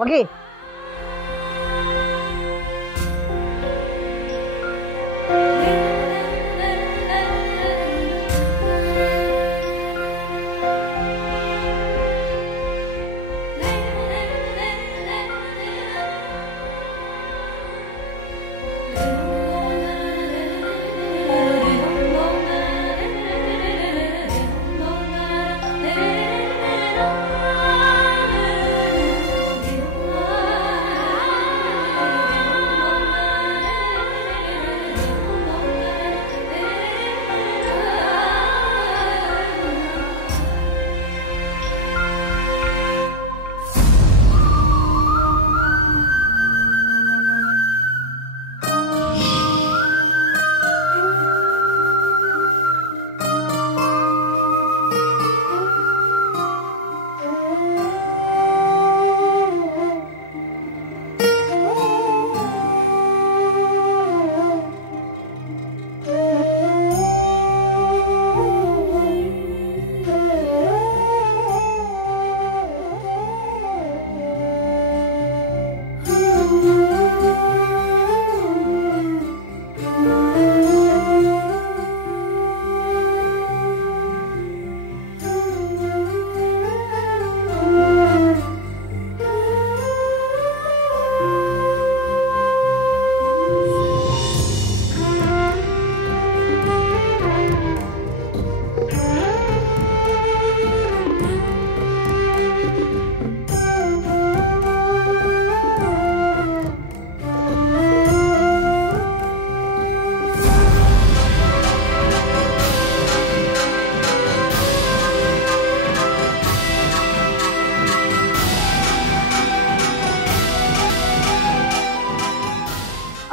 ಹೋಗಿ.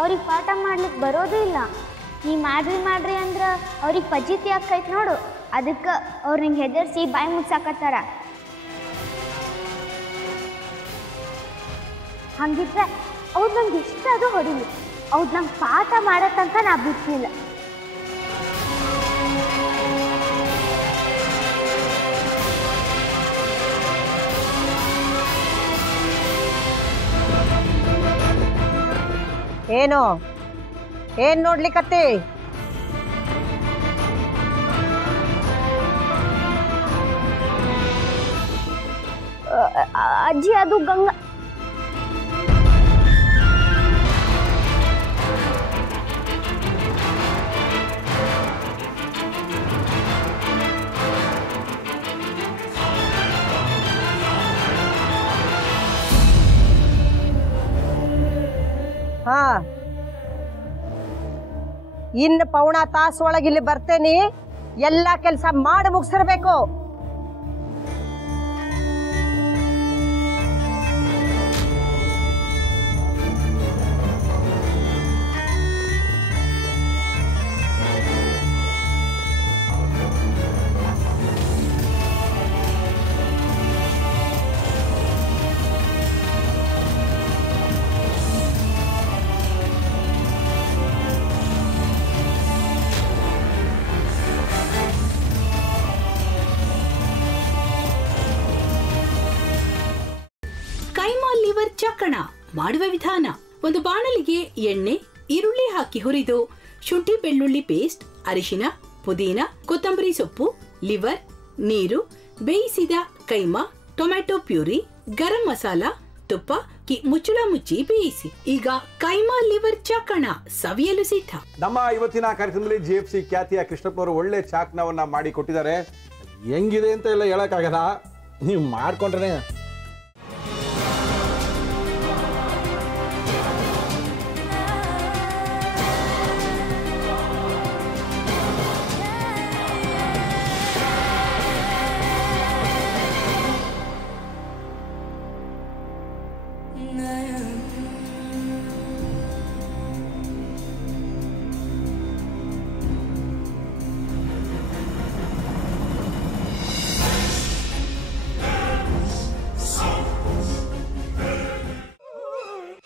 ಅವ್ರಿಗೆ ಪಾಠ ಮಾಡ್ಲಿಕ್ಕೆ ಬರೋದು ಇಲ್ಲ. ನೀ ಮಾಡ್ರಿ ಅಂದ್ರೆ ಅವ್ರಿಗೆ ಫಜೀತಿ ಆಕೈತೆ ನೋಡು. ಅದಕ್ಕೆ ಅವ್ರು ನಿಂಗೆ ಹೆದರ್ಸಿ ಬಾಯಿ ಮುಚ್ಚಾಕತ್ತಾರ. ಹಂಗಿದ್ರೆ ಅವ್ರು ನಂಗೆ ಇಷ್ಟ ಅದು ಹೊಡಿಲಿ. ಅವ್ರು ನಂಗೆ ಪಾಠ ಮಾಡೋ ತನಕ ನಾ ಬಿಟ್ಟಿಲ್ಲ. ಏನು ಏನ್ ನೋಡ್ಲಿಕ್ಕತ್ತಿ? ಅಜ್ಜಿ ಅದು ಗಂಗಾ. ಹಾ, ಇನ್ನು ಪೌಣ ತಾಸು ಒಳಗೆ ಇಲ್ಲಿ ಬರ್ತೇನಿ. ಎಲ್ಲ ಕೆಲಸ ಮಾಡಿ ಮುಗಿಸಿರ್ಬೇಕು. ಕೈಮಾ ಲಿವರ್ ಚಕ್ಕಣ ಮಾಡುವ ವಿಧಾನ: ಒಂದು ಬಾಣಲಿಗೆ ಎಣ್ಣೆ, ಈರುಳ್ಳಿ ಹಾಕಿ ಹುರಿದು ಶುಂಠಿ ಬೆಳ್ಳುಳ್ಳಿ ಪೇಸ್ಟ್, ಅರಿಶಿನ, ಪುದೀನ, ಕೊತ್ತಂಬರಿ ಸೊಪ್ಪು, ಲಿವರ್, ನೀರು, ಬೇಯಿಸಿದ ಕೈಮಾ, ಟೊಮ್ಯಾಟೊ ಪ್ಯೂರಿ, ಗರಂ ಮಸಾಲ, ತುಪ್ಪ ಮುಚ್ಚಳ ಮುಚ್ಚಿ ಬೇಯಿಸಿ. ಈಗ ಕೈಮಾ ಲಿವರ್ ಚಾಕಣ ಸವಿಯಲು ಸಿದ್ಧ. ನಮ್ಮ ಇವತ್ತಿನ ಕಾರ್ಯಕ್ರಮದಲ್ಲಿ GFC ಖ್ಯಾತಿಯ ಕೃಷ್ಣಪ್ಪನವರು ಒಳ್ಳೆ ಚಾಕ್ನವನ್ನ ಮಾಡಿ ಕೊಟ್ಟಿದ್ದಾರೆ. ಹೆಂಗಿದೆ ಅಂತ ಎಲ್ಲ ಹೇಳಕ್ಕಾಗಲ್ಲ, ನೀವು ಮಾಡ್ಕೊಂಡ್ರೆ.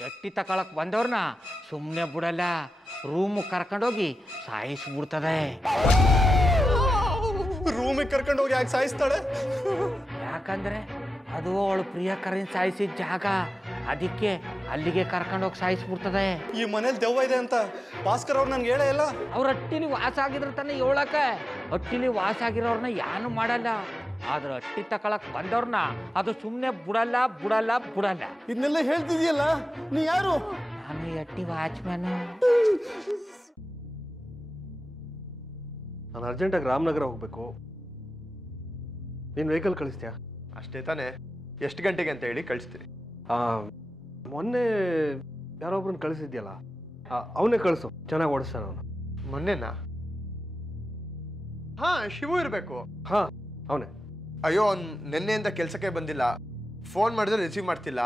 ಎಟ್ಟಿ ತಕೊಳಕ್ ಬಂದವ್ರನ್ನ ಸುಮ್ಮನೆ ಬಿಡಲ್ಲ, ರೂಮ್ ಕರ್ಕೊಂಡೋಗಿ ಸಾಯಿಸ್ಬಿಡ್ತದೆ. ರೂಮಿಗೆ ಕರ್ಕೊಂಡೋಗಿ ಯಾಕೆ ಸಾಯಿಸ್ತಾಳೆ? ಯಾಕಂದ್ರೆ ಅದು ಅವಳು ಪ್ರಿಯಕರನ್ ಸಾಯಿಸಿದ ಜಾಗ. ಅದಕ್ಕೆ ಅಲ್ಲಿಗೆ ಕರ್ಕೊಂಡೋಗಿ ಸಾಯಿಸ್ಬಿಡ್ತದೆ. ಈ ಮನೇಲಿ ದೆವ್ವ ಇದೆ ಅಂತ ಭಾಸ್ಕರ್ ಅವ್ರು ನನ್ಗೆ ಹೇಳೇ ಇಲ್ಲ. ಅವ್ರ ಹಟ್ಟಿಲಿ ವಾಸ ಆಗಿದ್ರೆ ತಾನೆ ಹೇಳಕ. ಹಟ್ಟಿಲಿ ವಾಸ ಆಗಿರೋರ್ನ ಏನು ಮಾಡಲ್ಲ, ಆದ್ರೆ ಹಟ್ಟಿ ತಕೊಳಕ್ ಬಂದವ್ರನ್ನ ಅದು ಸುಮ್ಮನೆ ಬಿಡಲ್ಲ. ಇದನ್ನೆಲ್ಲ ಹೇಳ್ತಿದ್ಯಲ್ಲ, ನೀ ಯಾರು? ನಾನು ಈ ಹಟ್ಟಿ ವಾಚ್ಮ್ಯಾನು. ನಾನು ಅರ್ಜೆಂಟಾಗಿ ರಾಮನಗರ ಹೋಗ್ಬೇಕು. ನೀನು ವೆಹಿಕಲ್ ಕಳಿಸ್ತೀಯಾ? ಅಷ್ಟೇ ತಾನೇ. ಎಷ್ಟು ಗಂಟೆಗೆ ಅಂತ ಹೇಳಿ ಕಳಿಸ್ತೀನಿ. ಮೊನ್ನೆ ಯಾರೊಬ್ರನ್ನ ಕಳಿಸಿದ್ಯಲ್ಲ, ಅವನೇ ಕಳಿಸು, ಚೆನ್ನಾಗಿ ಓಡಿಸ್ತಾನೆ ಅವನು. ಮೊನ್ನೆನಾ? ಹಾ, ಶಿವು ಇರಬೇಕು. ಹಾ, ಅವನೇ. ಅಯ್ಯೋ, ಅವ್ನು ನಿನ್ನೆಯಿಂದ ಕೆಲಸಕ್ಕೆ ಬಂದಿಲ್ಲ. ಫೋನ್ ಮಾಡಿದ್ರೆ ರಿಸೀವ್ ಮಾಡ್ತಿಲ್ಲ.